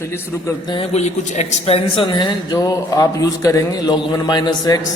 चलिए शुरू करते हैं। कोई ये कुछ एक्सपेंशन है जो आप यूज करेंगे। log 1 minus x,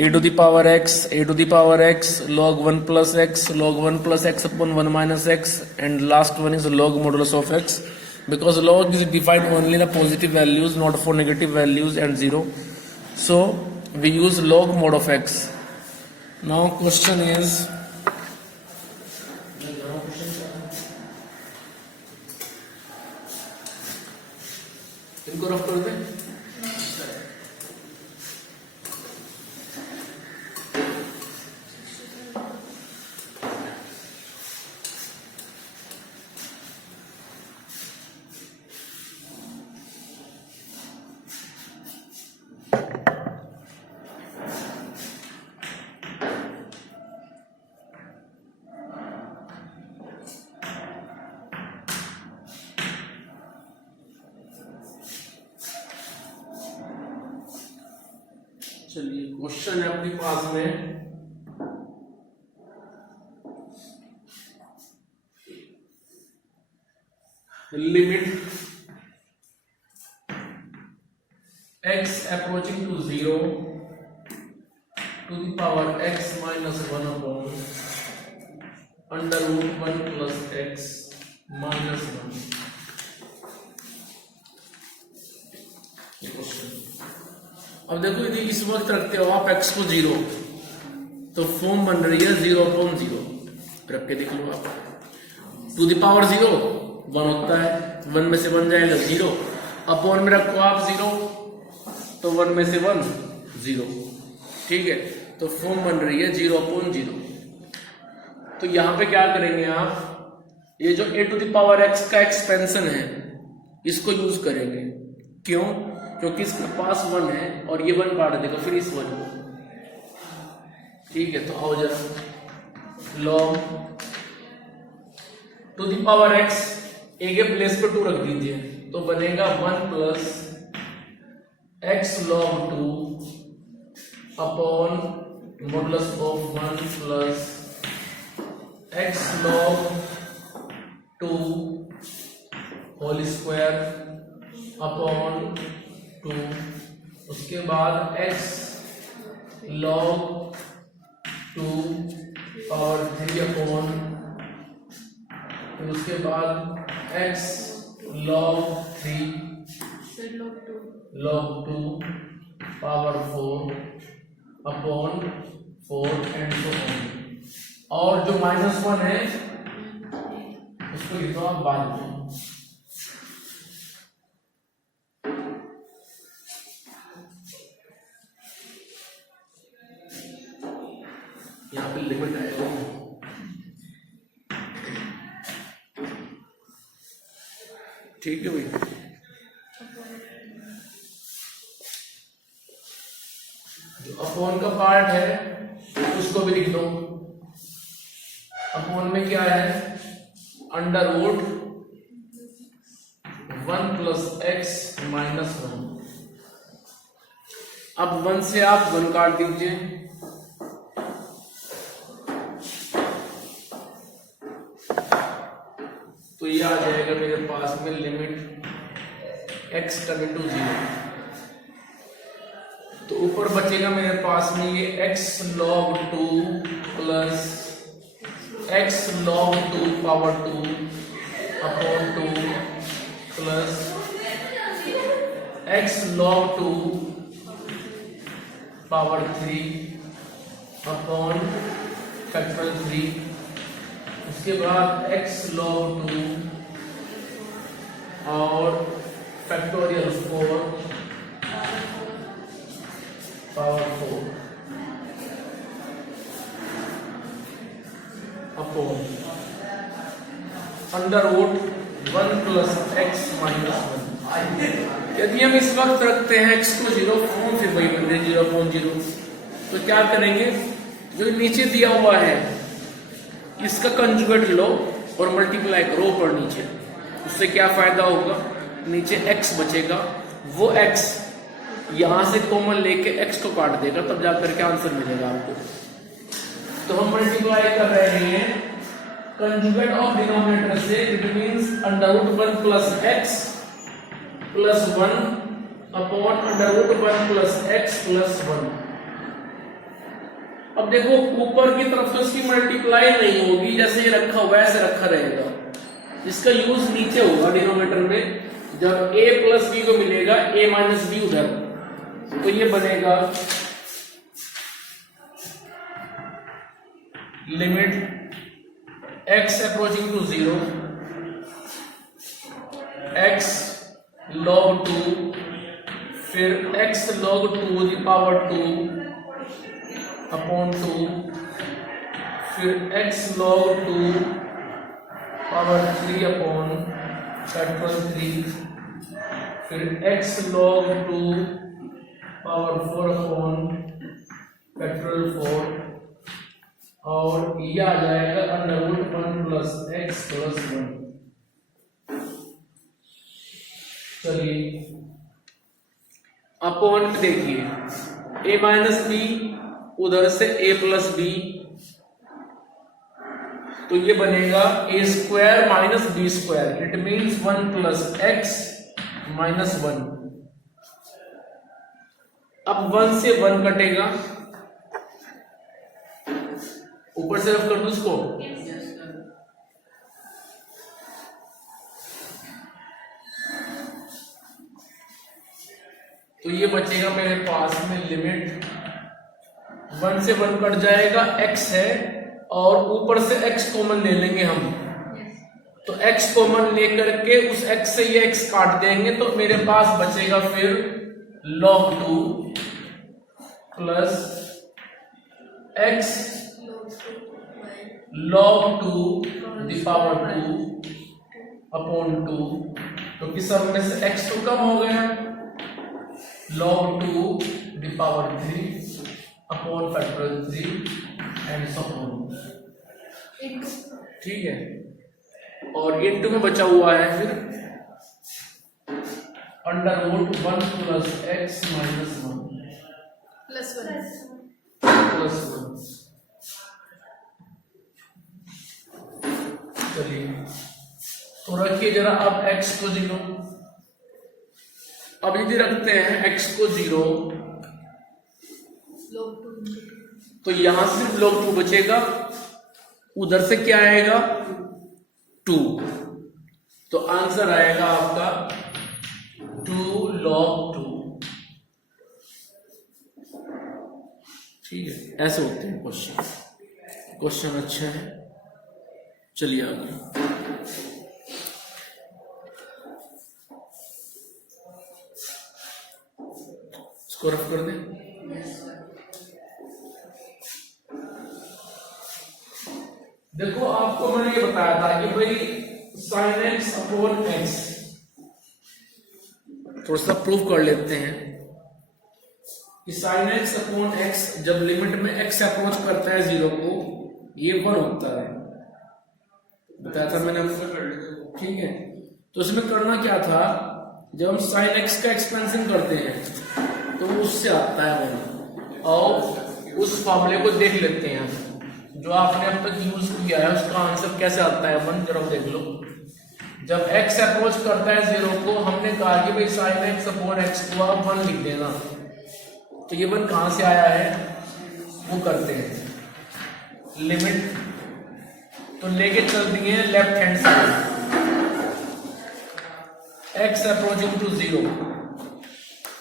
a to the power x, a to the power x, log 1 plus x, log 1 plus x upon 1 minus x, and last one is log modulus of x, because log is defined only the positive values, not for negative values and 0. So we use log mod of x. Now question is, इनको rough कर दें। चलिए question है अपने पास में, limit x approaching to 0 to the power x minus 1 upon under root 1 plus x minus 1। अब देखो यदि इस वक्त रखते हो आप x को 0, तो फॉर्म बन रही है 0/0। रख के देख लो आप, टू द पावर 0 1 होता है, 1 में से 1 जाएगा 0, अपॉन में रखो आप 0, तो 1 में से 1 0। ठीक है, तो फॉर्म बन रही है 0/0। तो यहां पे क्या करेंगे आप, ये जो a to the power x का एक्सपेंशन है इसको यूज करेंगे। क्यों? क्योंकि इसके पास 1 है और ये 1 काट देगा फिर इस 1 को। ठीक है, तो आओ जरा, log to the power x a के प्लेस पे 2 रख दीजिए, तो बनेगा 1 plus x log 2 upon modulus of 1 plus x log 2 whole square upon 2, उसके बाद x log 2 और 3 अपॉन, फिर उसके बाद x log 3 log 2 power 4 upon 4 and so on। और जो -1 है उसको लिखो आप बाद में। यहाँ पे लिमिट आएगा, ठीक है भाई। जो अपॉन का पार्ट है उसको भी लिख दो। अपॉन में क्या है, under root 1 plus x minus 1। अब 1 से आप 1 काट दीजिए, तो ये आ जाएगा मेरे पास में लिमिट x टेंडिंग टू 0। तो ऊपर बचेगा मेरे पास में ये x log 2 plus x log 2 power 2 upon 2 plus x log 2 power 3 upon factorial 3, उसके बाद x log 2 और factorial 4 power 4 upon under root 1 plus x minus 1। यदि हम इस वक्त रखते हैं x को 0, फॉर्म फिर वही बन रही है 0/0। तो क्या करेंगे, जो नीचे दिया हुआ है इसका कंजुगेट लो और मल्टीप्लाई करो ऊपर नीचे। उससे क्या फायदा होगा, नीचे x बचेगा, वो x यहां से कॉमन लेके x को काट देगा, तब जाकर के आंसर मिलेगा आपको। तो हम मल्टीप्लाई कर रहे हैं कंजुगेट ऑफ डिनोमिनेटर से, it means under root 1 plus x plus 1 upon under root 1 plus x plus 1। अब देखो ऊपर की तरफ तो इसकी मल्टीप्लाई नहीं होगी, जैसे ये रखा हुआ है ऐसे रखा रहेगा। इसका यूज नीचे होगा डिनोमिनेटर में, जब a प्लस बी को मिलेगा a माइनस बी उधर, तो ये बनेगा limit x approaching to 0 x log 2, फिर x log 2 the power 2 upon 2, फिर x log 2 power 3 upon factorial 3, फिर x log 2 power 4 upon factorial 4, और ये आ जाएगा under root 1 plus x plus 1। चलिए अपॉन देखिए a माइनस बी, उधर से a प्लस बी, तो ये बनेगा a square minus b square, it means 1 plus x minus 1। अब 1 से 1 कटेगा, ऊपर से रफ कर दू इसको, तो ये बचेगा मेरे पास में लिमिट 1 से 1 कट जाएगा, x है और ऊपर से x कॉमन ले लेंगे हम, तो x कॉमन लेकर के उस x से ये x काट देंगे, तो मेरे पास बचेगा फिर log 2 plus x log 2 the power 2 upon 2, क्योंकि सब में से x तो कम हो गया, log 2 the power 3 upon factorial 3 and so on. ठीक है, और इनटू में बचा हुआ है फिर under root 1 plus x minus 1 plus 1। चलिए तो रखिए जरा अब x को 0, अब यदि रखते हैं x को 0 तो यहां सिर्फ log 2 बचेगा, उधर से क्या आएगा 2, तो आंसर आएगा आपका 2 log 2। ठीक है, ऐसे होते हैं क्वेश्चन अच्छा है। चलिए आगे, इसको रफ कर दें। देखो आपको मैंने ये बताया था कि भाई sin x अपॉन x, थोड़ा सा प्रूव कर लेते हैं कि sin x अपॉन x जब लिमिट में x अप्रोच करता है 0 को, ये 1 होता है, बताया था मैंने आपको। ठीक है, तो इसमें करना क्या था, जब हम sin x का एक्सपेंशन करते हैं तो उससे आता है 1, और उस फॉर्मूले को देख लेते हैं जो आपने अब तक यूज किया है, उसका आंसर कैसे आता है 1, जरा देख लो। जब x अप्रोच करता है 0 को, हमने कहा कि भाई sin x अपॉन x को आप 1 लिख देना, तो ये 1 कहां से आया है वो करते हैं। लिमिट तो लेके चल दिए left hand side, x approaching to 0,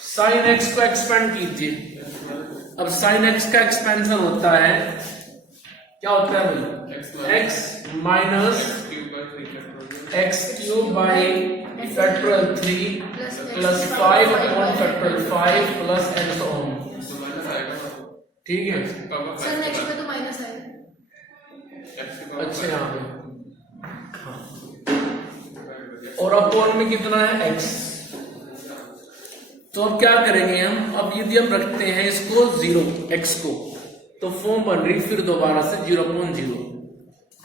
sin x को एक्सपेंड कीजिए। अब sin x का एक्सपेंशन होता है, क्या होता है भाई, x minus x cube by factorial 3 plus 5 upon factorial 5 plus and so on. ठीक है, सर नेक्स्ट में तो माइनस आएगा। अच्छा यहाँ पे हाँ, और अपॉन में कितना है x। तो अब क्या करेंगे हम, अब यदि हम रखते हैं इसको 0 x को, तो फॉर्म बन रही फिर दोबारा से 0/0,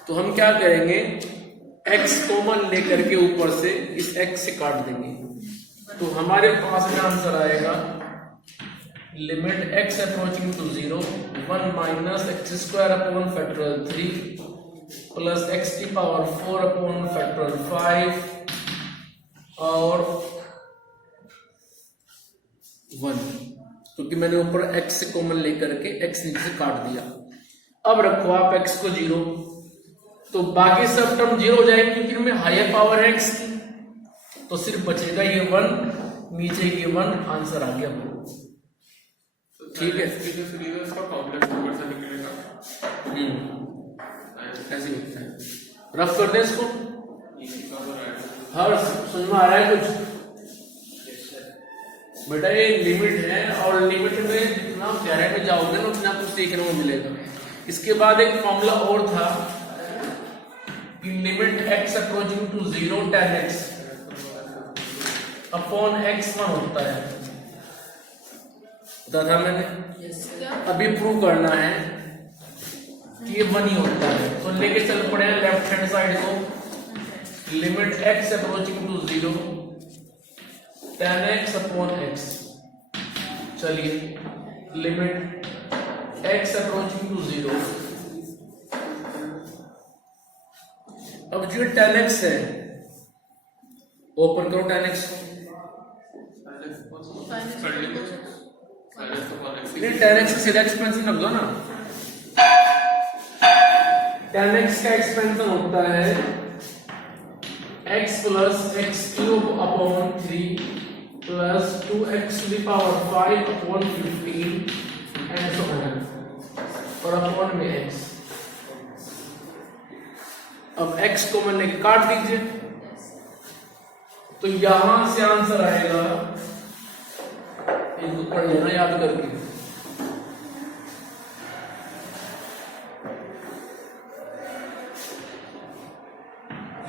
तो हम क्या करेंगे x कॉमन लेकर के ऊपर से इस x से काट देंगे, तो हमारे पास में आंसर आएगा limit x approaching to 0 1 minus x square upon factorial 3 plus x की पावर 4 अपॉन फैक्टोरियल 5 और 1, क्योंकि मैंने ऊपर x से कॉमन लेकर के x नीचे से काट दिया। अब रखो आप x को 0, तो बाकी सब टर्म 0 हो जाएंगे क्योंकि इनमें हायर पावर है x की, तो सिर्फ बचेगा ये 1, नीचे ये 1, आंसर आ गया 4। ठीक है, इसका कॉम्प्लेक्स नंबर से निकलेगा। ऐसे ही होता है। रफ कर दे इसको। हाँ हर समझ में आ रहा है कुछ? बेटा ये लिमिट है, और लिमिट में जितना गहराई में जाओगे ना उतना कुछ सीखने को मिलेगा। इसके बाद एक फॉर्मूला और था कि limit x approaching to 0 tan x upon x1 होता है, बता था मैंने। क्या? अभी प्रूव करना है कि ये 1 ही होता है, तो लेके चल पड़े हैं लेफ्ट हैंड साइड को। Limit x approaching to 0 tan x upon x। चलिए लिमिट x अप्रोचिंग टू 0। अब जो tan x है ओपन करो tan x को। नहीं tan x से सीधा एक्सपेंशन रख दो ना। tan x का एक्सपेंशन होता है x plus x cube upon 3 plus 2x to the power 5 upon 15 and so on, और अपॉन में x। अब x को मैंने काट दीजिए, तो यहां से आंसर आएगा, इनको पढ़ लेना याद करके।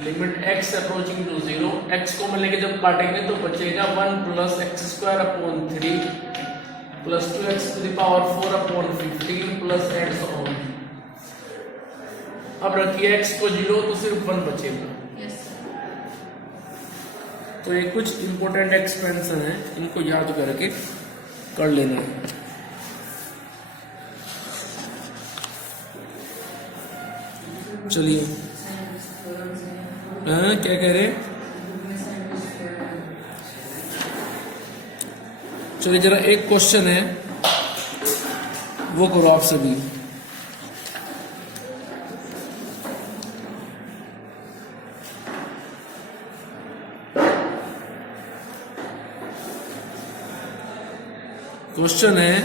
Limit x approaching to 0, x को लेके जब काटेंगे तो बचेगा 1 plus x square upon 3 plus 2x to the power 4 upon 15 plus and so on. अब रखिए x को 0, तो सिर्फ 1 बचेगा। Yes, sir. तो ये कुछ इंपॉर्टेंट एक्सपेंशन है, इनको याद करके कर लेना है। चलिए क्या कह रहे? चलिए जरा एक क्वेश्चन है वो करो आप सभी। क्वेश्चन है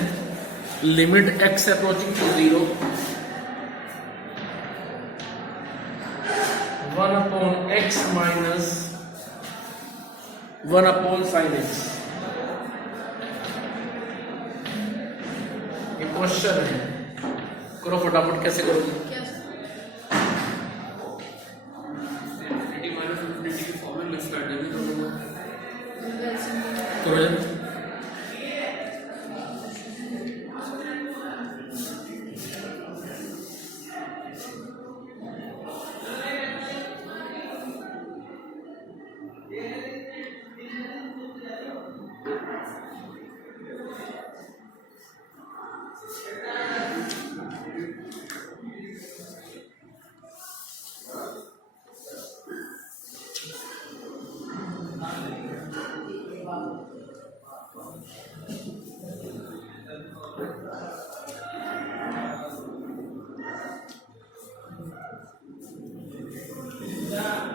limit x approaching to 0 1 upon x minus 1 upon sine x। ये क्वेश्चन है, करो फटाफट। कैसे करोगे? क्या sir? इंफिनिटी माइनस इंफिनिटी की फॉर्मूला मिक्स कर देंगे तो उनका LCM करो जरा।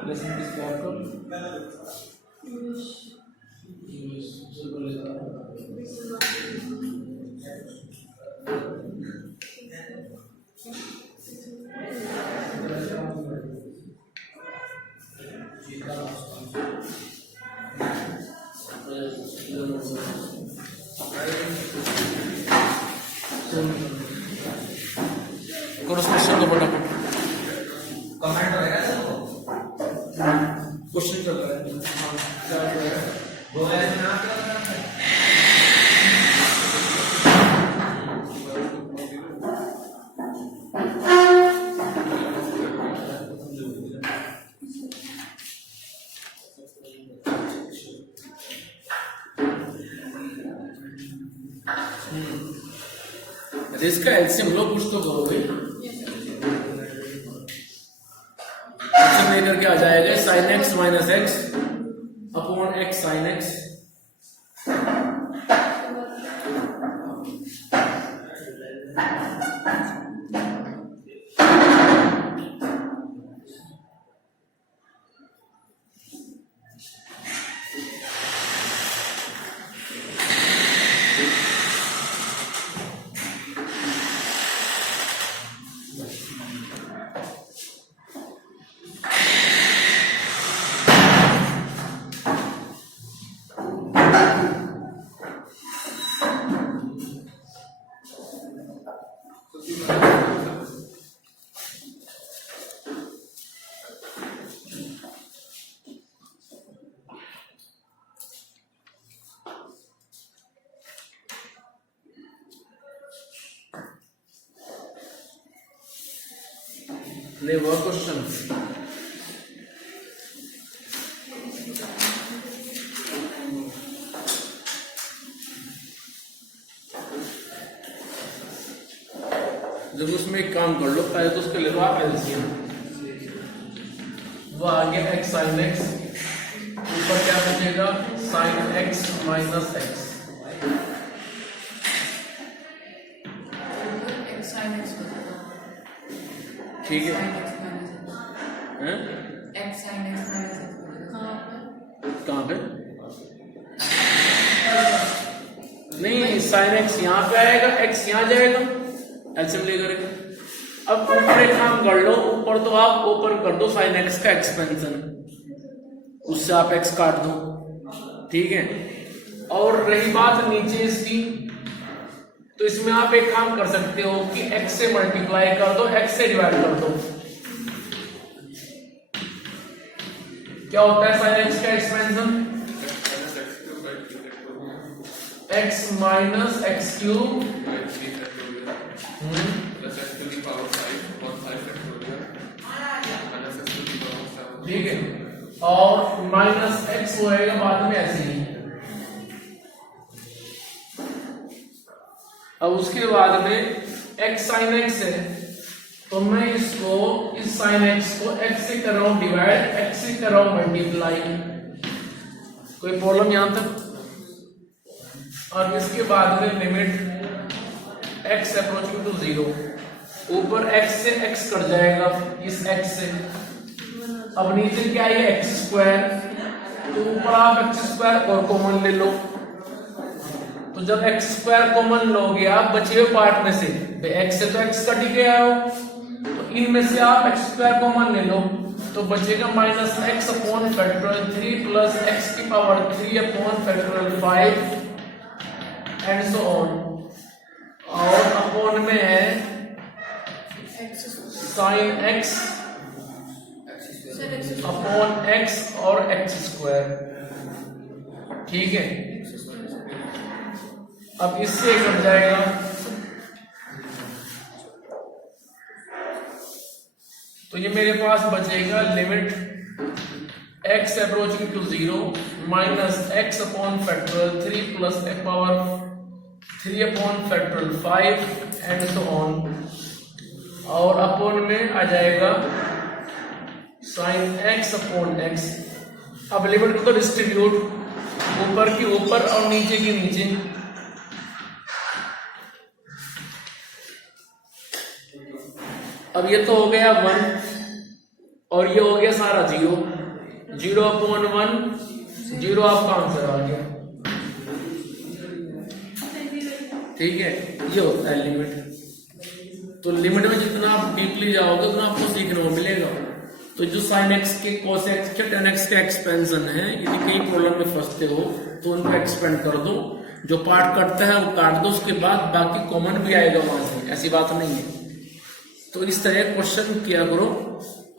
लेसन किस बात को? इंग्लिश से बोलेगा। करो क्वेश्चन को फटाफट। कमेंट रहेगा सर वो क्वेश्चन चल रहा है। वो ऐसे ना करना है। इसका एलसीएम लो, कुछ तो करोगे। एलसीएम लेकर के आ जाएगा sine x minus x upon x sine x नहीं वो क्वेश्चन जब उसमें एक काम कर लो, पहले तो उसके ले लो आप एलसीएम। वो आ गया एक्स साइन एक्स, ऊपर क्या बचेगा sine x minus x. X sine x बनेगा। ठीक है, हैं? X sine x minus x बनेगा। कहाँ पे? नहीं, साइन एक्स यहाँ पे आएगा, एक्स यहाँ जाएगा, एलसीएम लेकर। अब ऊपर एक काम कर लो, ऊपर तो आप ऊपर कर दो साइन एक्स का एक्सपेंशन, उससे आप एक्स काट दो, ठीक है। और रही बात नीचे इसकी, तो इसमें आप एक काम कर सकते हो कि एक्स से मल्टीप्लाई कर दो, एक्स से डिवाइड कर दो। क्या होता है साइन एक्स का expansion? X minus x cube ठीक है, और माइनस एक्स होएगा बाद में ऐसे ही। अब उसके बाद में एक्स साइन एक्स है, तो मैं इसको इस साइन एक्स को एक्स से कर रहा हूं डिवाइड, एक्स से कर रहा हूं मल्टीप्लाई। कोई प्रॉब्लम यहां तक? और इसके बाद में लिमिट एक्स अप्रोचिंग टू 0, ऊपर x से x कट जाएगा इस x से। अब नीचे क्या है एक्स स्क्वायर, तो ऊपर आप एक्स स्क्वायर और कॉमन ले लो। तो जब एक्स स्क्वायर कॉमन लोगे आप बचे हुए पार्ट में से, तो x से तो x कट ही गया हो, तो इनमें से आप एक्स स्क्वायर कॉमन ले लो, तो बचेगा minus x upon factorial 3 plus x की power 3 upon factorial 5 and so on. और अपॉन में है साइन एक्स अपॉन एक्स और एक्स स्क्वायर, ठीक है। अब इससे कट जाएगा, तो ये मेरे पास बचेगा limit x approaching to 0 minus x upon factorial 3 plus x power 3 upon factorial 5 and so on. और अपॉन में आ जाएगा साइन एक्स अपॉन एक्स। अब लिमिट को तो डिस्ट्रीब्यूट, ऊपर की ऊपर और नीचे की नीचे। अब ये तो हो गया 1 और ये हो गया सारा 0, 0 अपॉन 1, 0 आपका आंसर आ गया, ठीक है। ये होता है लिमिट। तो लिमिट में जितना आप डीपली जाओगे उतना आपको सीखने को मिलेगा। तो जो साइन एक्स के कॉस एक्स के टेन एक्स के एक्सपेंशन है, यदि कई प्रॉब्लम में फंसते हो तो उनको एक्सपेंड कर दो, जो पार्ट कटता है वो काट दो, उसके बाद बाकी कॉमन भी आएगा वहां से, ऐसी बात नहीं है। तो इस तरह क्वेश्चन किया करो,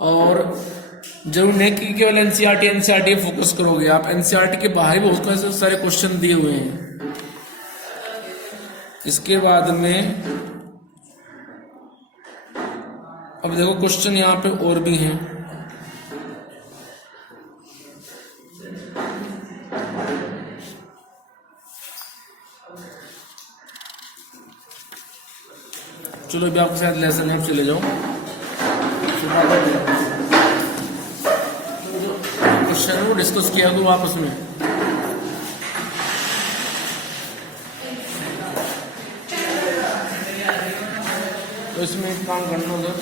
और जरूर नहीं कि केवल एनसीईआरटी फोकस करोगे आप, एनसीईआरटी के बाहर भी बहुत सारे क्वेश्चन दिए हुए हैं। इसके बाद में अब देखो क्वेश्चन यहाँ पे और भी हैं। चलो अभी आपके साथ लेसन है, चले जाओ। क्वेश्चन वो डिस्कस किया तो आपस में। तो इसमें एक काम करना होगा,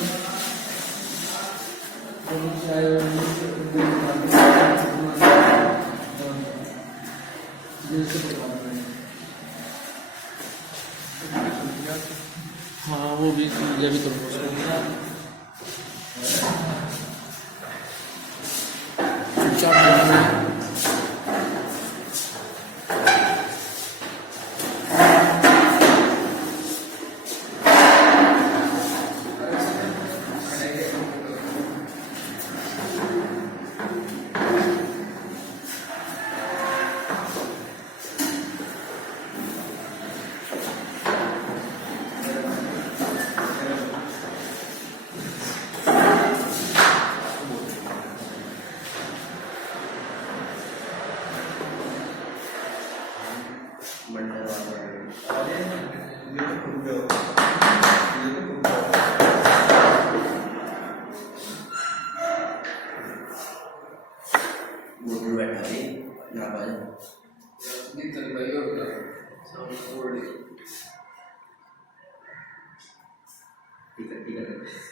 हाँ वो भी मुझे भी करो। बोल बैठा भी यहाँ पर निकल भाई होगा साउंड फोड़ ठीक है